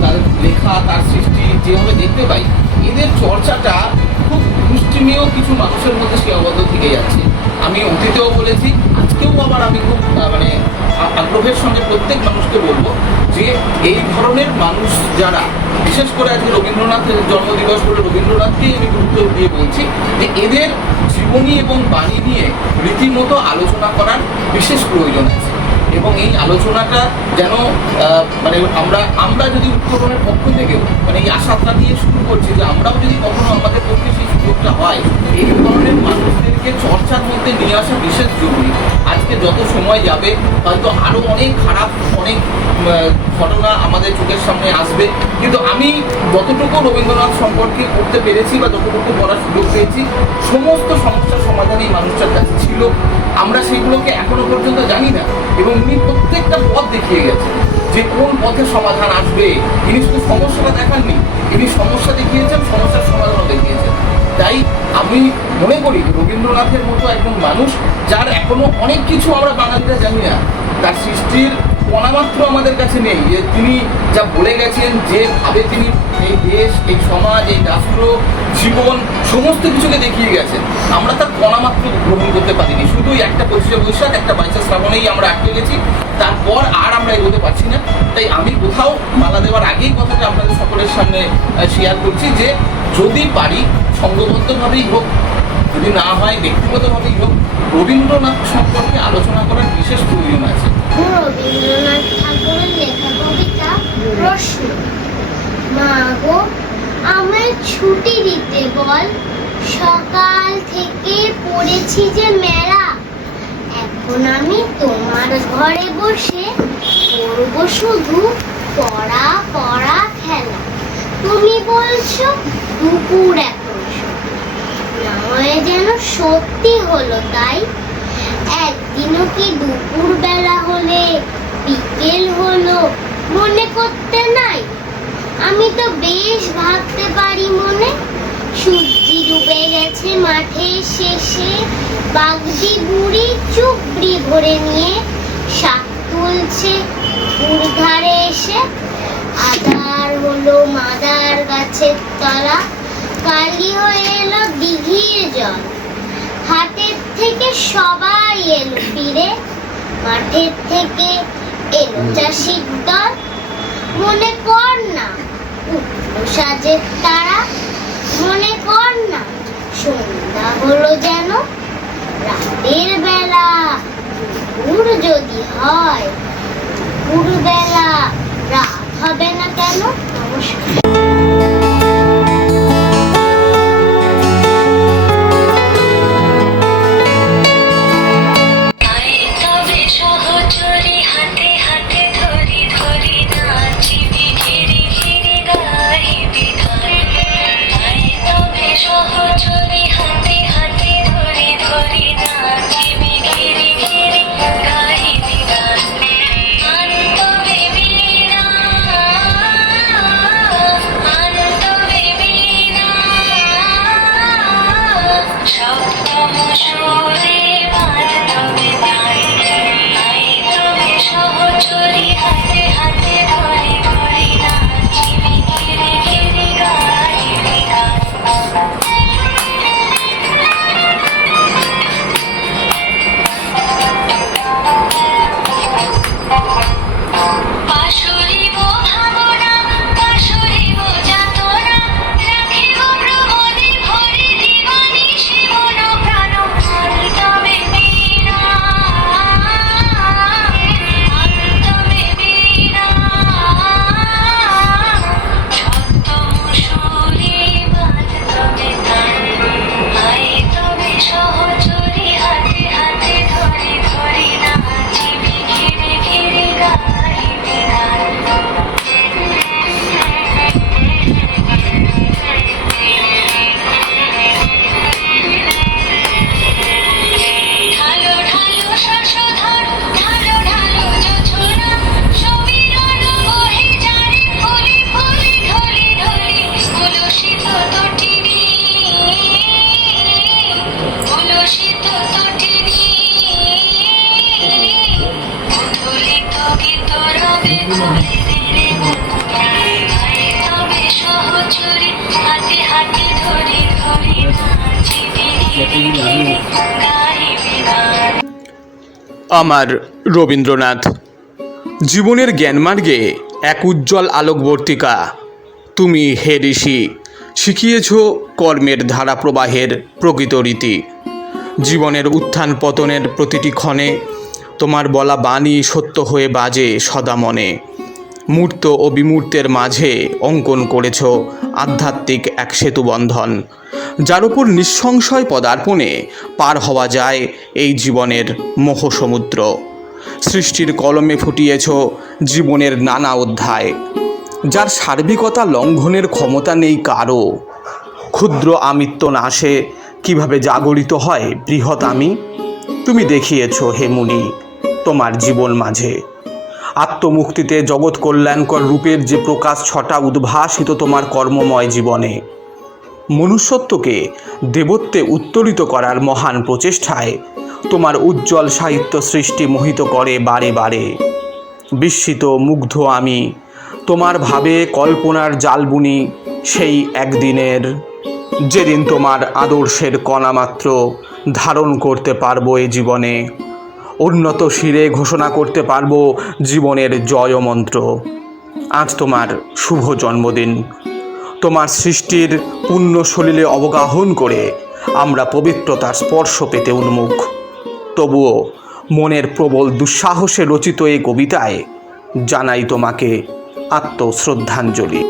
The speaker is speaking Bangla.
তাদের লেখা, তার সৃষ্টি যেভাবে দেখতে পাই, এদের চর্চাটা খুব মুষ্টিমেয় কিছু মানুষের মধ্যে সীমাবদ্ধ থেকে যাচ্ছে। আমি অতীতেও বলেছি, আজকেও আবার আমি খুব আগ্রহের সঙ্গে প্রত্যেক মানুষকে বলবো যে এই ধরনের মানুষ যারা, বিশেষ করে আজকে রবীন্দ্রনাথের জন্মদিবস বলে রবীন্দ্রনাথকেই আমি গুরুত্ব দিয়ে বলছি যে এদের জীবনী এবং বাণী নিয়ে রীতিমতো আলোচনা করার বিশেষ প্রয়োজন আছে। এবং এই আলোচনাটা যেন মানে আমরা যদি উত্তরণের পক্ষ থেকেও মানে এই আশাটা দিয়ে শুরু করছি যে আমরাও যদি কখনো আমাদের পক্ষে সেই সুযোগটা হয়, এই ধরনের মানুষদেরকে চর্চার মধ্যে নিয়ে আসা বিশেষ জরুরি। আজকে যত সময় যাবে হয়তো আরও অনেক খারাপ অনেক ঘটনা আমাদের চোখের সামনে আসবে, কিন্তু আমি যতটুকু রবীন্দ্রনাথ সম্পর্কে করতে পেরেছি বা যতটুকু বলার সুযোগ পেয়েছি, সমস্ত সমস্যার সমাধান এই মানুষটার কাছে ছিল। আমরা সেগুলোকে এখনো পর্যন্ত জানি না, এবং উনি প্রত্যেকটা পথ দেখিয়ে গেছেন যে কোন পথে সমাধান আসবে। তিনি শুধু সমস্যাটা দেখাননি, তিনি সমস্যা দেখিয়েছেন, সমস্যার সমাধানও দেখিয়েছেন। তাই আমি মনে করি রবীন্দ্রনাথের মতো একজন মানুষ, যার এখনো অনেক কিছু আমরা বাঙালিরা জানি না, তার সৃষ্টির কণামাত্র আমাদের কাছে নেই, যে তিনি যা বলে গেছেন, যেভাবে তিনি এই দেশ, এই সমাজ, এই রাষ্ট্র, জীবন সমস্ত কিছুকে দেখিয়ে গেছেন, আমরা তার কণামাত্র গ্রহণ করতে পারিনি। শুধুই একটা 25শে বৈশাখ, একটা 22শে শ্রাবণেই আমরা আটকে গেছি, তারপর আর আমরা এগোতে পারছি না। তাই আমি কোথাও মালা দেওয়ার আগেই কথাটা আপনাদের সকলের সামনে শেয়ার করছি যে যদি পারি সংঘবদ্ধভাবেই হোক, যদি না হয় ব্যক্তিগতভাবেই হোক, রবীন্দ্রনাথ সম্পর্কে আলোচনা করার বিশেষ প্রয়োজন আছে। রবীন্দ্রনাথ ঠাকুরের লেখা কবিতা প্রশ্ন। মা গো, আমায় ছুটি দিতে বল, সকাল থেকে পড়েছি যে মেলা। এখন আমি তোমার ঘরে বসে করব শুধু পড়া পড়া খেলা। তুমি বলছো দুপুর এখন, না হয় যেন সত্যি হলো তাই। একদিনও কি দুপুর বেলা হলে বিকেল হলো মনে করতে নাই? আমি তো বেশ ভাবতে পারি মনে। সূর্যি ডুবে গেছে মাঠের শেষে, বাগদি বুড়ি চুবড়ি ভরে নিয়ে শাক তুলছে পুর ধারে এসে। আধার হলো মাদার গাছের তলা, কালি হয়ে এলো দিঘির জল। হাটের থেকে সবাই এলো ফিরে, মাঠের থেকে এলো চাষির দল। মনে কর না উঠলো সাজের তারা, মনে কর না সন্ধ্যা হলো যেন রাতের বেলা। দুপুর যদি হয়, দুপুর বেলা রাত হবে না কেন? নমস্কার। আমার রবীন্দ্রনাথ। জীবনের জ্ঞানমার্গে এক উজ্জ্বল আলোকবর্তিকা তুমি হে ঋষি, শিখিয়েছ কর্মের ধারা প্রবাহের প্রকৃত রীতি। জীবনের উত্থান পতনের প্রতিটি ক্ষণে তোমার বলা বাণী সত্য হয়ে বাজে সদা মনে। মূর্ত ও বিমূর্তের মাঝে অঙ্কন করেছ আধ্যাত্মিক এক সেতুবন্ধন, যার উপর নিঃসংশয় পদার্পণে পার হওয়া যায় এই জীবনের মোহসমুদ্র। সৃষ্টির কলমে ফুটিয়েছ জীবনের নানা অধ্যায়, যার সার্বিকতা লঙ্ঘনের ক্ষমতা নেই কারও। ক্ষুদ্র আমিত্ব নাশে কিভাবে জাগরিত হয় বৃহৎ আমি, তুমি দেখিয়েছ হে মুনি তোমার জীবন মাঝে। আত্মমুক্তিতে জগৎ কল্যাণকর রূপের যে প্রকাশ ছটা উদ্ভাসিত তোমার কর্মময় জীবনে। মনুষ্যত্বকে দেবত্বে উত্তরিত করার মহান প্রচেষ্টায় তোমার উজ্জ্বল সাহিত্য সৃষ্টি মোহিত করে বারে বারে। বিস্মিত মুগ্ধ আমি তোমার ভাবে কল্পনার জাল বুনি সেই একদিনের, যেদিন তোমার আদর্শের কণামাত্র ধারণ করতে পারবো এ জীবনে। উন্নত শিরে ঘোষণা করতে পারবো জীবনের জয় মন্ত্র। আজ তোমার শুভ জন্মদিন। তোমার সৃষ্টির পুণ্য সলিলে অবগাহন করে আমরা পবিত্রতার স্পর্শ পেতে উন্মুখ। তবুও মনের প্রবল দুঃসাহসে রচিত এই কবিতায় জানাই তোমাকে আত্মশ্রদ্ধাঞ্জলি।